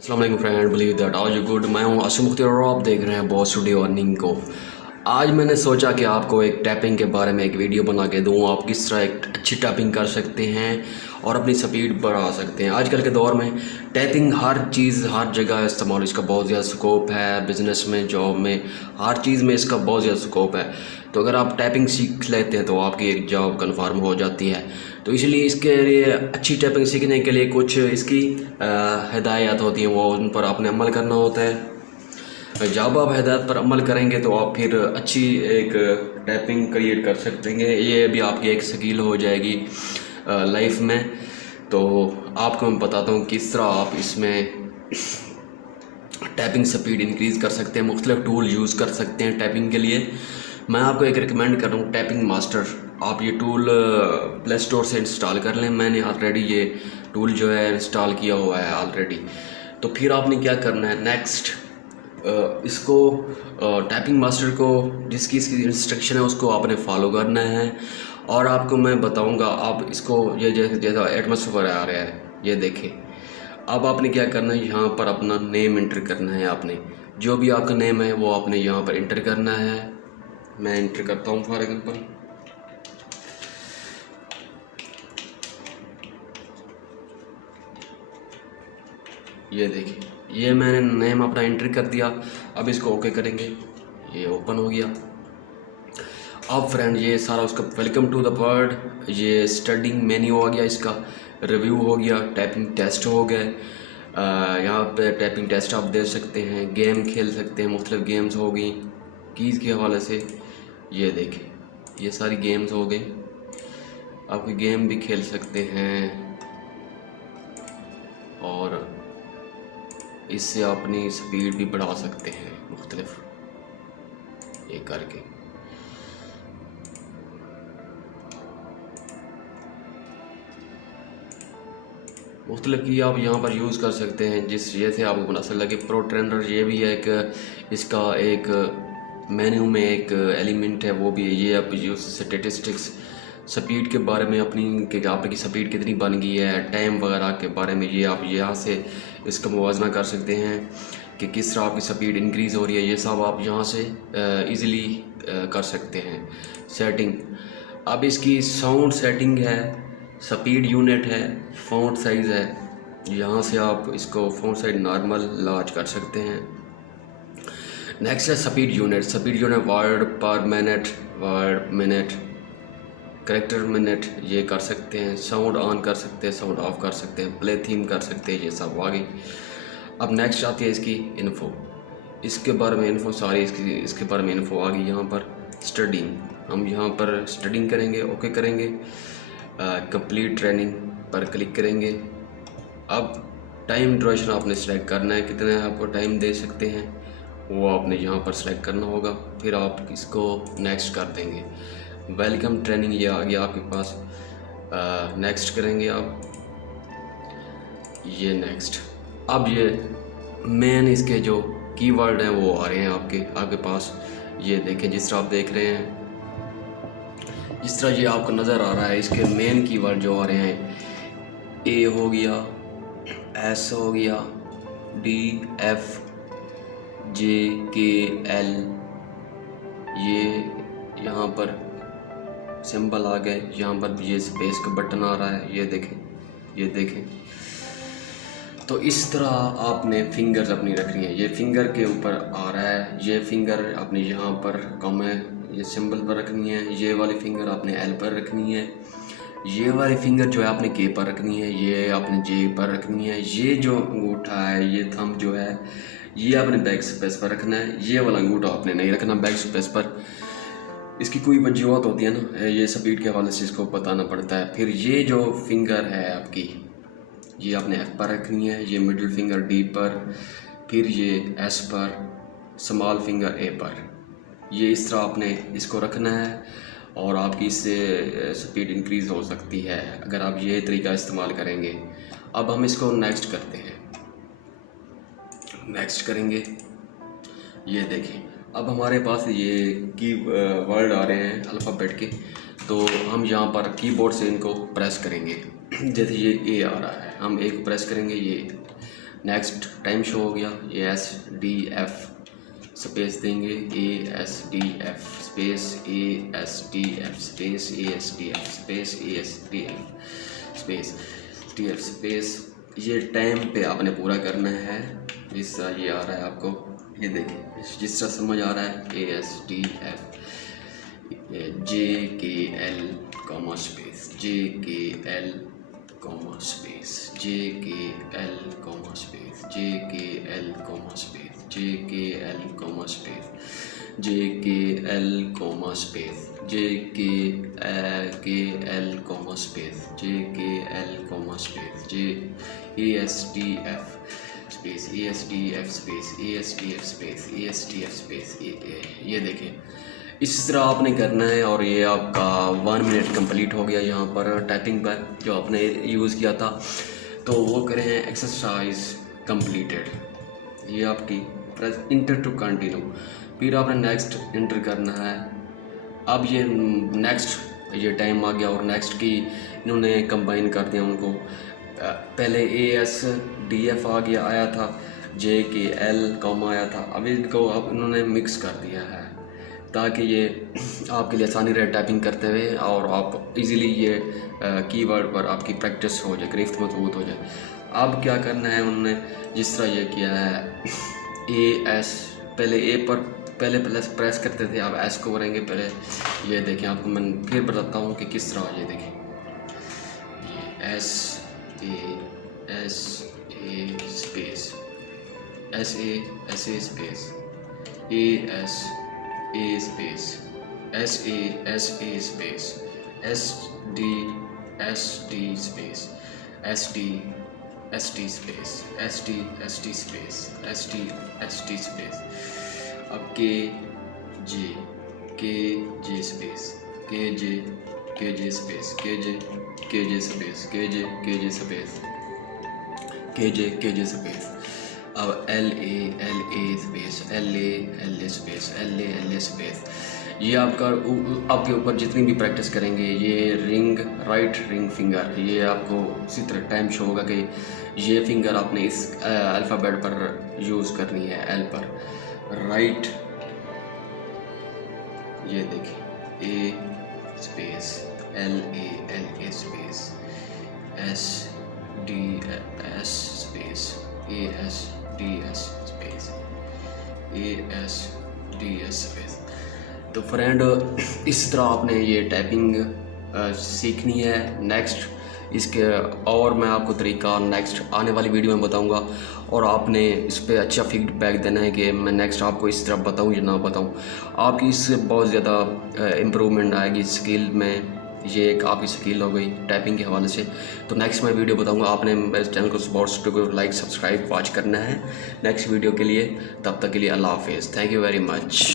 अस्सलाम friend, believe that आज you good. मैं हूं आसिम मुख्तियार और आप देख रहे हैं बॉस स्टूडियो अर्निंग को। आज मैंने सोचा कि आपको एक टैपिंग के बारे में एक वीडियो बना के दूं। आप किस तरह एक अच्छी टैपिंग कर सकते हैं और अपनी स्पीड बढ़ा सकते हैं। आजकल के दौर में टैपिंग हर चीज़ हर जगह इस्तेमाल, इसका बहुत ज़्यादा स्कोप है। बिज़नेस में, जॉब में, हर चीज़ में इसका बहुत ज़्यादा स्कोप है। तो अगर आप टैपिंग सीख लेते हैं तो आपकी एक जॉब कन्फर्म हो जाती है। तो इसलिए इसके लिए अच्छी टैपिंग सीखने के लिए कुछ इसकी हिदायत होती हैं, वो उन पर आपने अमल करना होता है। जब आप हिदायत पर अमल करेंगे तो आप फिर अच्छी एक टैपिंग क्रिएट कर सकेंगे। ये भी आपकी एक स्किल हो जाएगी लाइफ में। तो आपको मैं बताता हूँ किस तरह आप इसमें टैपिंग स्पीड इंक्रीज़ कर सकते हैं। मुख्तलिफ टूल यूज़ कर सकते हैं टैपिंग के लिए। मैं आपको एक रिकमेंड कर रहा हूँ, टैपिंग मास्टर। आप ये टूल प्ले स्टोर से इंस्टॉल कर लें। मैंने ऑलरेडी ये टूल जो है इंस्टॉल किया हुआ है ऑलरेडी। तो फिर आपने क्या करना है, नेक्स्ट इसको टैपिंग मास्टर को जिसकी इसकी इंस्ट्रक्शन है उसको आपने फॉलो करना है। और आपको मैं बताऊंगा, आप इसको ये जैसा एटमॉस्फेयर आ रहा है ये देखें। अब आपने क्या करना है, यहाँ पर अपना नेम इंटर करना है। आपने जो भी आपका नेम है वो आपने यहाँ पर इंटर करना है। मैं इंटर करता हूँ फॉर एग्जाम्पल, ये देखिए ये मैंने नेम अपना एंटर कर दिया। अब इसको ओके करेंगे, ये ओपन हो गया। अब फ्रेंड ये सारा उसका वेलकम टू द वर्ल्ड, ये स्टडिंग मेन्यू आ गया, इसका रिव्यू हो गया, टाइपिंग टेस्ट हो गए। यहाँ पे टाइपिंग टेस्ट आप दे सकते हैं, गेम खेल सकते हैं, मुख्तलिफ गेम्स हो गई कीज़ के हवाले से। ये देखें ये सारी गेम्स हो गई, आप कोई गेम भी खेल सकते हैं और इससे अपनी स्पीड भी बढ़ा सकते हैं मुख्तलिफ ये करके। मुख्तलिफ की आप यहाँ पर यूज़ कर सकते हैं जिस जैसे आपको मुनासिब लगे। प्रो ट्रेनर ये भी है एक, इसका एक मेन्यू में एक एलिमेंट है, वो भी है। ये आप यूज स्टेटिस्टिक्स स्पीड के बारे में, अपनी कि आपकी स्पीड कितनी बन गई है, टाइम वगैरह के बारे में, ये आप यहाँ से इसका मुवाजना कर सकते हैं कि किस तरह आपकी स्पीड इंक्रीज़ हो रही है। ये सब आप यहाँ से इजीली कर सकते हैं सेटिंग। अब इसकी साउंड सेटिंग है, स्पीड यूनिट है, फ़ॉन्ट साइज़ है। यहाँ से आप इसको फ़ॉन्ट साइज नॉर्मल लार्ज कर सकते हैं। नेक्स्ट है speed unit. Speed unit word पर minute, word minute, character minute ये कर सकते हैं। साउंड ऑन कर सकते हैं, साउंड ऑफ कर सकते हैं, प्ले थीम कर सकते हैं, ये सब आ गई। अब नेक्स्ट आती है इसकी इन्फो। इसके बारे में इन्फो सारी इसके बारे में इन्फो आ गई। यहाँ पर स्टडिंग, हम यहाँ पर स्टडिंग करेंगे, ओके करेंगे, कंप्लीट ट्रेनिंग पर क्लिक करेंगे। अब टाइम ड्यूरेशन आपने सेलेक्ट करना है, कितने आपको टाइम दे सकते हैं वो आपने यहाँ पर सेलेक्ट करना होगा। फिर आप इसको नेक्स्ट कर देंगे। वेलकम ट्रेनिंग ये आ गया आपके पास, नेक्स्ट करेंगे आप, ये नेक्स्ट। अब ये मेन इसके जो कीवर्ड हैं वो आ रहे हैं आपके पास। ये देखें जिस तरह आप देख रहे हैं, जिस तरह ये आपको नज़र आ रहा है, इसके मेन कीवर्ड जो आ रहे हैं, ए हो गया, एस हो गया, डी, एफ, जे, के, एल, ये यहाँ पर सिंबल आ गए। यहाँ पर ये स्पेस का बटन आ रहा है, ये देखें, ये देखें। तो इस तरह आपने फिंगर्स अपनी रखनी है। ये फिंगर के ऊपर आ रहा है, ये फिंगर अपनी यहाँ पर कम है, ये सिंबल पर रखनी है। ये वाली फिंगर आपने एल पर रखनी है। ये वाली फिंगर जो है आपने के पर रखनी है, ये आपने जे पर रखनी है। ये जो अंगूठा है, ये थंब जो है, ये आपने बैक स्पेस पर रखना है। ये वाला अंगूठा आपने नहीं रखना बैक स्पेस पर। इसकी कोई वजूहत होती है ना, ये स्पीड के हवाले से इसको बताना पड़ता है। फिर ये जो फिंगर है आपकी, ये आपने एफ पर रखनी है, ये मिडिल फिंगर डी पर, फिर ये एस पर, स्मॉल फिंगर ए पर। ये इस तरह आपने इसको रखना है और आपकी इससे स्पीड इंक्रीज़ हो सकती है अगर आप ये तरीका इस्तेमाल करेंगे। अब हम इसको नेक्स्ट करते हैं, नेक्स्ट करेंगे। ये देखें अब हमारे पास ये की वर्ड आ रहे हैं अल्फ़ाबेट के, तो हम यहाँ पर कीबोर्ड से इनको प्रेस करेंगे। जैसे ये ए आ रहा है, हम एक प्रेस करेंगे, ये नेक्स्ट टाइम शो हो गया, ASDF स्पेस देंगे, ASDF space ASDF space ASDF space ASDF space TF space. ये टाइम पे आपने पूरा करना है। जिस तरह ये आ रहा है आपको, ये देखिए जिस तरह समझ आ रहा है, ASDF JKL comma space JKL comma space JKL comma space JKL comma space JKL comma space JKL comma space JKL comma space JKL comma space ASDF space ASDF space ASDF space ASDF space ये देखिए इस तरह आपने करना है। और ये आपका 1 मिनट कंप्लीट हो गया यहाँ पर टाइपिंग पर जो आपने यूज़ किया था। तो वो करें एक्सरसाइज कंप्लीटेड, ये आपकी प्रेस इंटर टू कंटिन्यू, फिर आपने नेक्स्ट इंटर करना है। अब ये नेक्स्ट ये टाइम आ गया और नेक्स्ट की इन्होंने कंबाइन कर दिया उनको। पहले ASDF आ गया आया था, JKL कॉमा आया था, अब इनको अब इन्होंने मिक्स कर दिया है ताकि ये आपके लिए आसानी रहे टाइपिंग करते हुए और आप इजीली ये कीवर्ड पर आपकी प्रैक्टिस हो जाए, गिरफ्त मजबूत हो जाए। अब क्या करना है, उन्होंने जिस तरह ये किया है AS, पहले A पर पहले प्रेस करते थे, आप S को करेंगे पहले। ये देखें, आपको मैं फिर बताता हूँ कि किस तरह। ये देखें, ये SA space SA space AS A space SA space SD space SD space SD space. अब KJ space KJ space KJ space KJ space. अब LA स्पेस LA स्पेस। ये आपके ऊपर जितनी भी प्रैक्टिस करेंगे, ये रिंग राइट रिंग फिंगर, ये आपको उसी तरह टाइम शो होगा कि ये फिंगर आपने इस अल्फ़ाबेट पर यूज़ करनी है, L पर राइट। ये देखिए A space LA space SDS space ASDS space ASDS space. तो फ्रेंड इस तरह आपने ये टाइपिंग सीखनी है। नेक्स्ट इसके और मैं आपको तरीका नेक्स्ट आने वाली वीडियो में बताऊंगा और आपने इस पर अच्छा फीडबैक देना है कि मैं नेक्स्ट आपको इस तरह बताऊं या ना बताऊं। आपकी इससे बहुत ज़्यादा इम्प्रूवमेंट आएगी स्किल में, ये एक आपकी स्किल हो गई टाइपिंग के हवाले से। तो नेक्स्ट मैं वीडियो बताऊंगा, आपने मेरे चैनल को सपोर्ट को लाइक सब्सक्राइब वॉच करना है नेक्स्ट वीडियो के लिए। तब तक के लिए अल्लाह हाफिज़, थैंक यू वेरी मच।